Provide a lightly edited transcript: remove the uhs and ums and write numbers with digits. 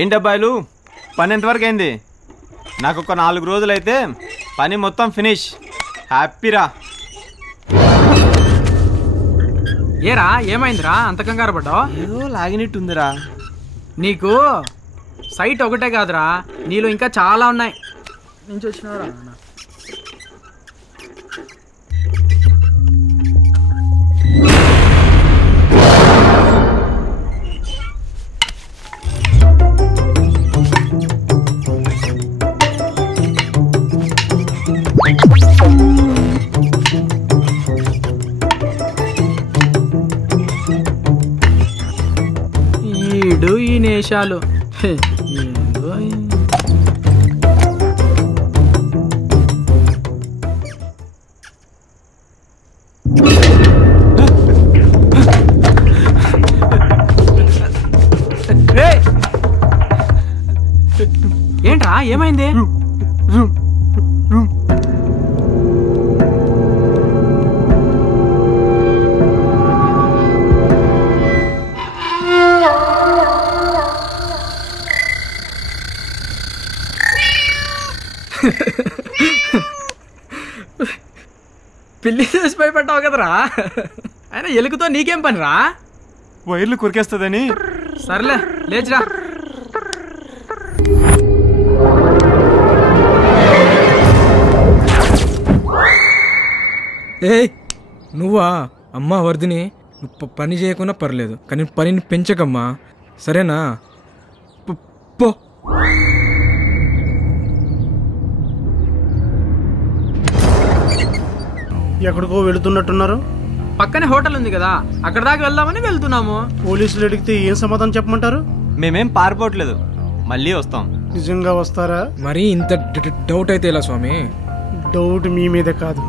ఏంటి అబ్బాయిలు, పని ఎంతవరకు అయింది? నాకు ఒక 4 రోజులైతే పని మొత్తం ఫినిష్. హ్యాపీరా. ఏరా ఏమైందిరా అంత కంగారు పడ్డావు? ఏదో లాగినట్టుందిరా. నీకు సైట్ ఒకటే కాదురా, నీలో ఇంకా చాలా ఉన్నాయి. నుంచి వచ్చినారా? ఈడు ఈ నేషాలు ఏంట్రా ఏమైంది? పిల్లి చూసి భయపడ్డావు కదరా. అయినా ఎలుకతో నీకేం పనిరా? వైర్లు కొరికేస్తుందని. సర్లే లేచిరా. ఏయ్ నువ్వా? అమ్మా వర్ధిని, నువ్వు పని చేయకున్నా పర్లేదు, కానీ పనిని పెంచకమ్మా, సరేనా? పో. ఎక్కడికో వెళుతున్నట్టున్నారు. పక్కనే హోటల్ ఉంది కదా, అక్కడ దాకా వెళ్దామని వెళ్తున్నాము. పోలీసులు అడిగితే ఏం సమాధానం చెప్పమంటారు? మేమేం పారిపోవట్లేదు, మళ్ళీ వస్తాం. నిజంగా వస్తారా? మరి ఇంత డౌట్ అయితే ఎలా స్వామి? డౌట్ మీ మీద కాదు,